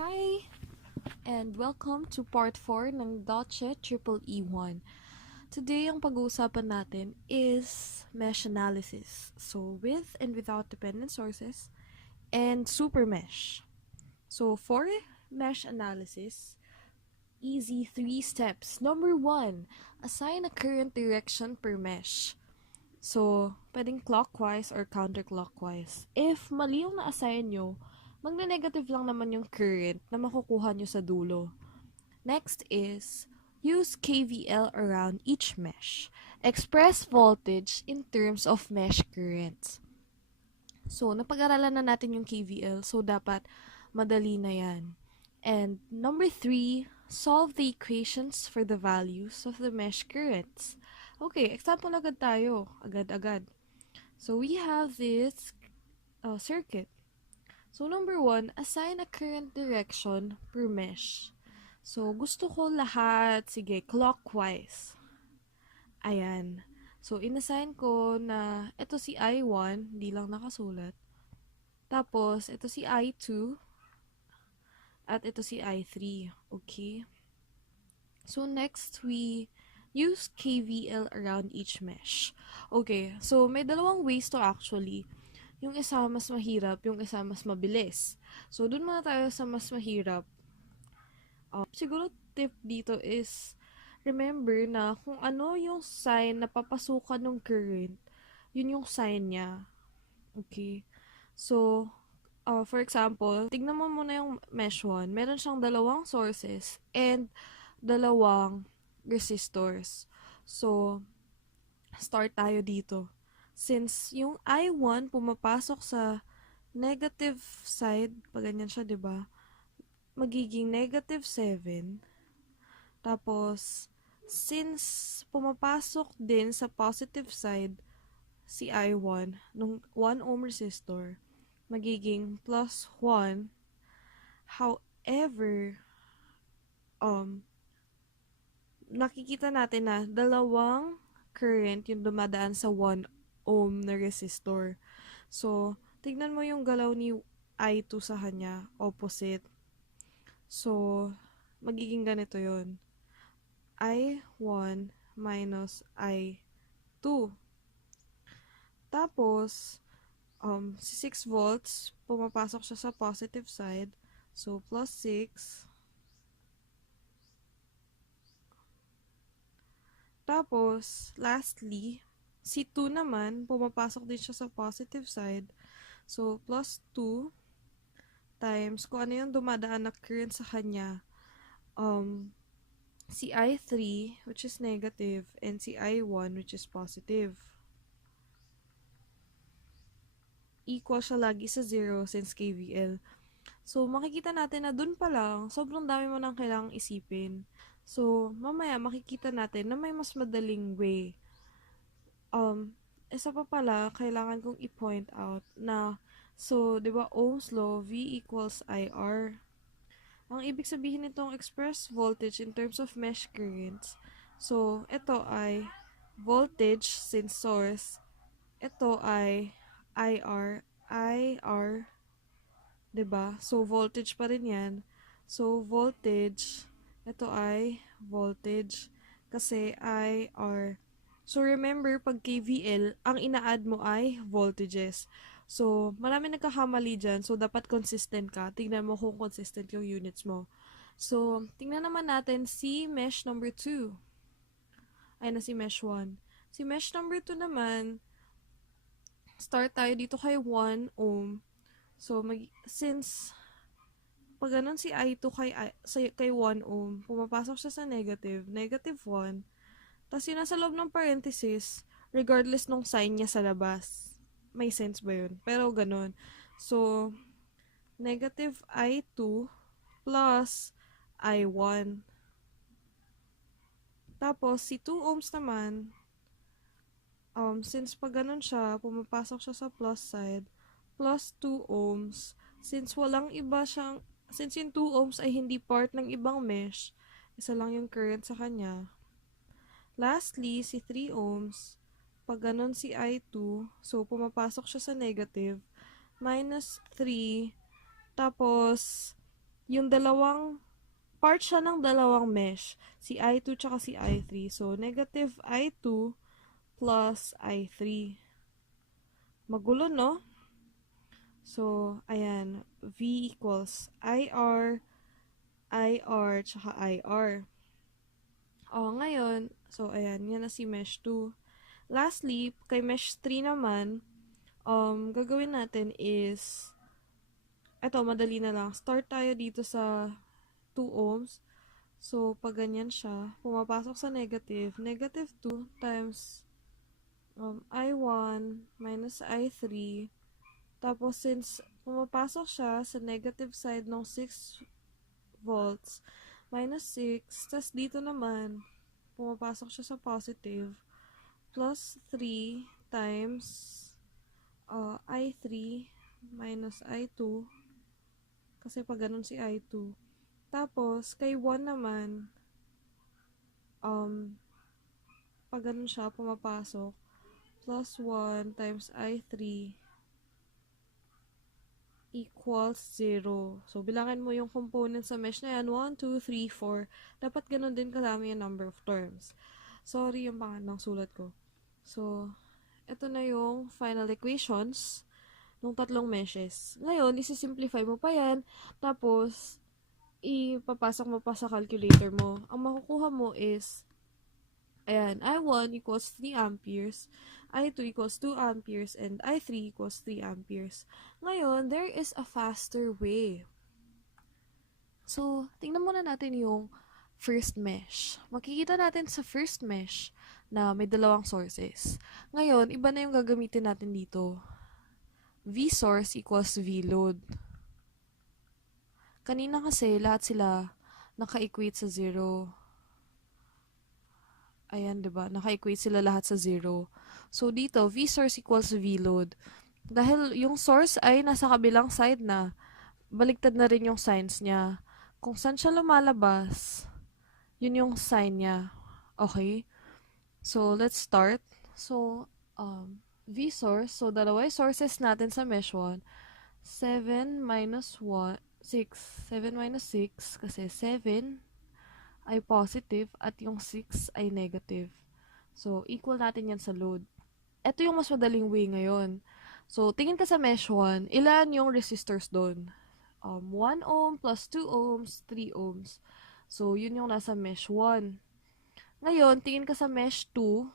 Hi! And welcome to part 4 ng dotChE EEE1. Today, ang pag-uusapan natin is mesh analysis. So, with and without dependent sources, and super mesh. So, for mesh analysis, easy 3 steps. Number 1, assign a current direction per mesh. So, pwedeng clockwise or counterclockwise. If mali yung na-assign nyo, magne-negative lang naman yung current na makukuha nyo sa dulo. Next is, use KVL around each mesh. Express voltage in terms of mesh currents. So, napag-aralan na natin yung KVL, so dapat madali na yan. And number 3, solve the equations for the values of the mesh currents. Okay, example agad tayo. Agad-agad. So, we have this circuit. So, number 1, assign a current direction per mesh. So, gusto ko lahat, sige, clockwise. Ayan. So, inassign ko na ito si I1, hindi lang nakasulat. Tapos, ito si I2, at ito si I3. Okay? So, next, we use KVL around each mesh. Okay, so may dalawang ways to actually. Yung isa mas mahirap, yung isa mas mabilis. So, dun muna tayo sa mas mahirap. Siguro tip dito is, remember na kung ano yung sign na papasukan ng current, yun yung sign niya. Okay? So, for example, tignan mo muna yung mesh 1. Meron siyang dalawang sources and dalawang resistors. So, start tayo dito. Since yung I1 pumapasok sa negative side, pag ganyan siya, diba? Magiging negative 7. Tapos, since pumapasok din sa positive side, si I1, nung 1 ohm resistor, magiging plus 1. However, nakikita natin na dalawang current yung dumadaan sa 1 ohm na resistor. So, tignan mo yung galaw ni I2 sa kanya, opposite. So, magiging ganito yon. I1 minus I2. Tapos, si 6 volts, pumapasok siya sa positive side. So, plus 6. Tapos, lastly, si 2 naman, pumapasok din siya sa positive side. So, plus 2 times kung ano yung dumadaan na current sa kanya. Si I3, which is negative, and si I1, which is positive. Equal siya lagi sa 0 since KVL. So, makikita natin na dun pa lang, sobrang dami mo nang kailangang isipin. So, mamaya makikita natin na may mas madaling way. Isa pa pala, kailangan kong i-point out na, so, di ba, Ohm's law, V equals IR. Ang ibig sabihin nitong express voltage in terms of mesh currents. So, ito ay voltage since source. Ito ay IR. IR, di ba? So, voltage pa rin yan. So, voltage, ito ay voltage kasi IR. So, remember, pag KVL, ang ina-add mo ay voltages. So, marami nagkakamali dyan. So, dapat consistent ka. Tingnan mo kung consistent yung units mo. So, tingnan naman natin si mesh number 2. Ay na si mesh 1. Si mesh number 2 naman, start tayo dito kay 1 ohm. So, since pag ganun si I2 kay 1 ohm, pumapasok siya sa negative 1. Tapos yun nasa loob ng parenthesis, regardless nung sign niya sa labas. May sense ba yun? Pero ganun. So, negative I2 plus I1. Tapos, si 2 ohms naman, since pag ganun siya, pumapasok siya sa plus side, plus 2 ohms. Since walang iba siyang, since yung 2 ohms ay hindi part ng ibang mesh, isa lang yung current sa kanya. Lastly, si 3 ohms, pag ganun si I2, so pumapasok siya sa negative, minus 3, tapos yung dalawang, part siya ng dalawang mesh, si I2 tsaka si I3. So, negative I2 plus I3. Magulo, no? So, ayan, V equals IR, tsaka IR. Ngayon, so, ayan, yan na si mesh 2. Lastly, kay mesh 3 naman, gagawin natin is, eto, madali na lang. Start tayo dito sa 2 ohms. So, pag ganyan siya, pumapasok sa negative, negative 2 times I1 minus I3. Tapos, since pumapasok siya sa negative side ng 6 volts, minus 6, tas dito naman, pumapasok siya sa positive, plus 3 times I3 minus I2, kasi pag ganun si I2. Tapos, kay 1 naman, pag ganun siya, pumapasok, plus 1 times I3 equals 0. So, bilangin mo yung component sa mesh na yan. 1, 2, 3, 4. Dapat ganun din kadami yung number of terms. Sorry yung pangalan ng sulat ko. So, ito na yung final equations ng tatlong meshes. Ngayon, isi-simplify mo pa yan. Tapos, ipapasok mo pa sa calculator mo. Ang makukuha mo is, ayan, I1 equals 3 amperes, I2 equals 2 amperes, and I3 equals 3 amperes. Ngayon, there is a faster way. So, tingnan muna natin yung first mesh. Makikita natin sa first mesh na may dalawang sources. Ngayon, iba na yung gagamitin natin dito. V source equals V load. Kanina kasi lahat sila naka-equate sa 0. Ayan, 'di ba? Naka-equate sila lahat sa 0. So dito, V source equals V load. Dahil yung source ay nasa kabilang side na, baliktad na rin yung signs niya. Kung saan siya lumalabas, yun yung sign niya. Okay? So, let's start. So, V source. So, dalawa yung sources natin sa mesh 1. 7 minus 1, 6. 7 minus 6 kasi 7 ay positive at yung 6 ay negative. So, equal natin yan sa load. Ito yung mas madaling way ngayon. So, tingin ka sa mesh 1, ilan yung resistors doon? 1 ohm plus 2 ohms, 3 ohms. So, yun yung nasa mesh 1. Ngayon, tingin ka sa mesh 2.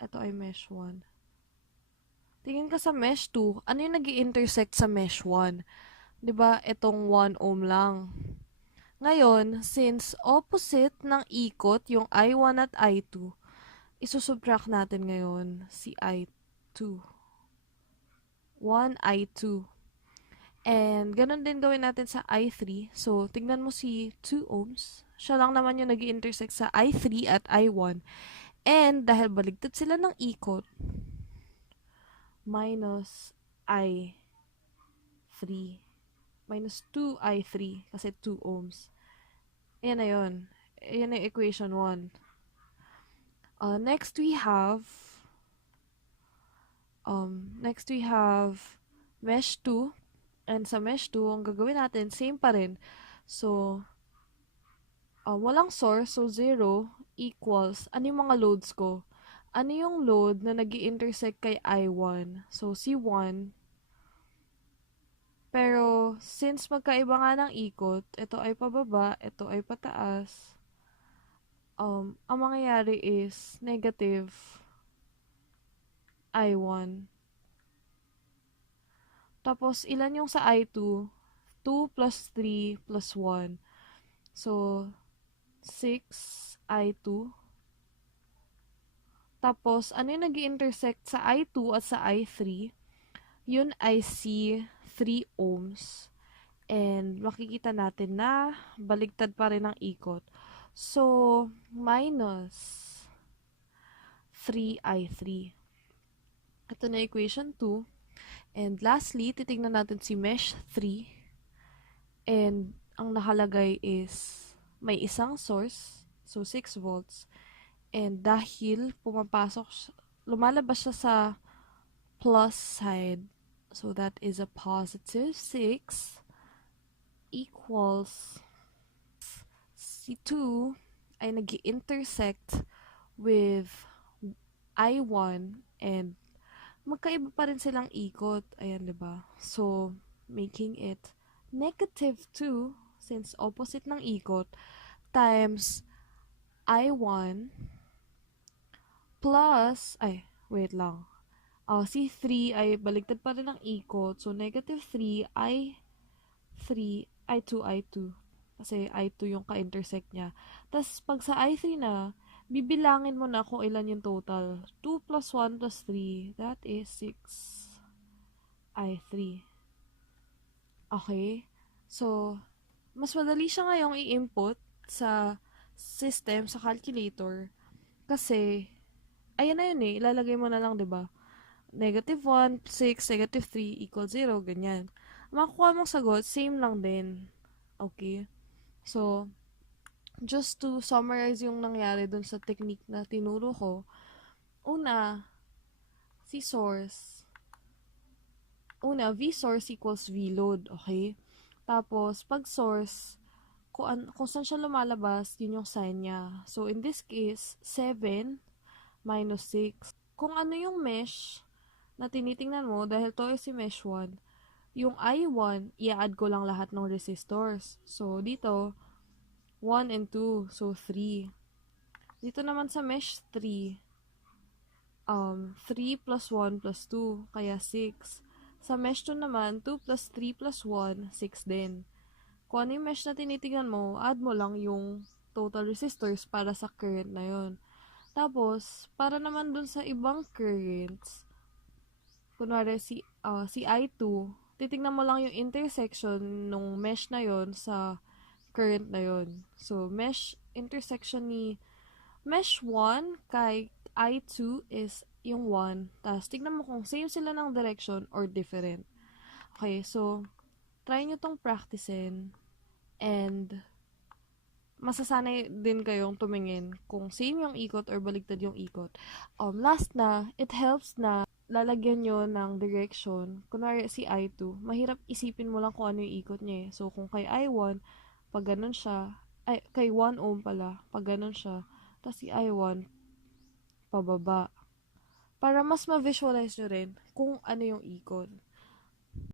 Ito ay mesh 1. Tingin ka sa mesh 2, ano yung nag-i-intersect sa mesh 1? 'Di ba? Itong 1 ohm lang. Ngayon, since opposite ng ikot yung I1 at I2, isusubtract natin ngayon si I2. 1 I2. And ganun din gawin natin sa I3. So, tignan mo si 2 ohms. Siya lang naman yung nag-i-intersect sa I3 at I1. And dahil baligtad sila ng ikot, minus I3. Minus 2I3 kasi 2 ohms. Ayan na yun. Ayan na equation 1. Next we have mesh 2. And sa mesh 2, ang gagawin natin, same pa rin. So, walang source, so 0 equals, ano yung mga loads ko? Ano yung load na nag-i-intersect kay I1? So, C1. Pero, since magkaiba nga ng ikot, ito ay pababa, ito ay pataas, ang mangyayari is negative I1. Tapos, ilan yung sa I2? 2 plus 3 plus 1. So, 6 I2. Tapos, ano yung nag-i-intersect sa I2 at sa I3? Yun ay si 3 ohms. And makikita natin na baligtad pa rin ang ikot. So, minus 3I3. Ito na equation 2. And lastly, titignan natin si mesh 3. And ang nakalagay is may isang source, so 6 volts. And dahil lumalabas siya sa plus side, so that is a positive 6. equals si 2 ay nag-intersect with I1 and magkaiba pa rin silang ikot. Ayan, 'di ba? So, making it -2 since opposite ng ikot times I1 plus, ay, wait lang. Si 3 ay baligtad pa rin ang ikot. So, -3 I3, I2, I2. Kasi I2 yung ka-intersect niya. Tapos, pag sa I3 na, bibilangin mo na kung ilan yung total. 2 plus 1 plus 3, that is 6 I3. Okay? So, mas madali siya ngayong i-input sa system, sa calculator. Kasi, ayan na yun eh. Ilalagay mo na lang, 'di ba? -1, 6, -3 equals 0, ganyan. Makukuha mong sagot, same lang din. Okay? So, just to summarize yung nangyari dun sa technique na tinuro ko, una, si source, V source equals V load, okay? Tapos, pag source, kung saan siya lumalabas, yun yung sign niya. So, in this case, 7 minus 6. Kung ano yung mesh na tinitingnan mo, dahil to is si mesh 1, yung I1, i-add ko lang lahat ng resistors. So, dito, 1 and 2, so 3. Dito naman sa mesh 3, 3 plus 1 plus 2, kaya 6. Sa mesh 2 naman, 2 plus 3 plus 1, 6 din. Kung ano yung mesh na tinitingnan mo, add mo lang yung total resistors para sa current na yon. Tapos, para naman dun sa ibang currents, kunwari si I2, titingnan mo lang yung intersection nung mesh na yon sa current na yon. So, mesh intersection ni mesh 1 kay I2 is yung 1. Tapos, tignan mo kung same sila ng direction or different. Okay, so, try nyo tong practicein and masasanay din kayong tumingin kung same yung ikot or baligtad yung ikot. Last na, it helps na lalagyan nyo ng direction. Kunwari si I2, mahirap isipin mo lang kung ano yung ikot niya eh. So, kung kay I1, pag ganun siya, ay, kay 1 ohm pala, pag ganun siya, tapos si I1, pababa. Para mas ma-visualize nyo rin kung ano yung ikot.